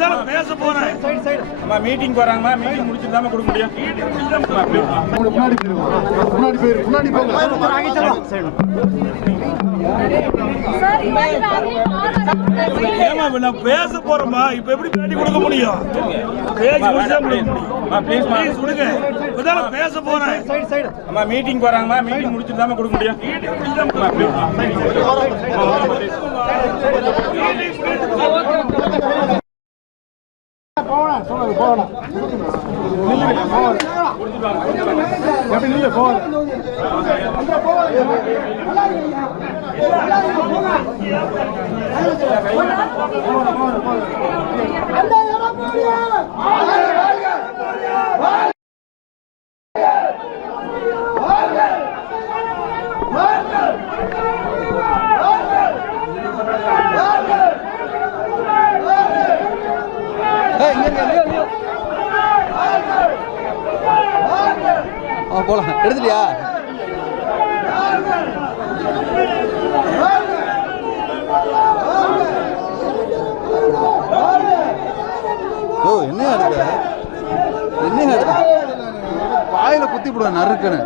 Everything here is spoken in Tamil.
இப்பதான் பேச போறேன். அம்மா மீட்டிங் போறாங்கம்மா, மீட்டிங் முடிச்சிட்டு தான் கொடுக்க முடியும். முன்னாடி போங்க. ஏமா நான் பேச போறேம்மா, இப்ப எப்படி பேட்டி கொடுக்க முடியும்? பேசி முடிச்சா முடியும். ப்ளீஸ் விடுங்க. இப்பதான் பேச போறேன். அம்மா மீட்டிங் போறாங்கம்மா, மீட்டிங் முடிச்சிட்டு தான் கொடுக்க முடியும். போலாம் எடுத்துட்டியா? ஓ என்னையா எடுக்க வாயில குத்தி போடுவேன் நறுக்குன்னு.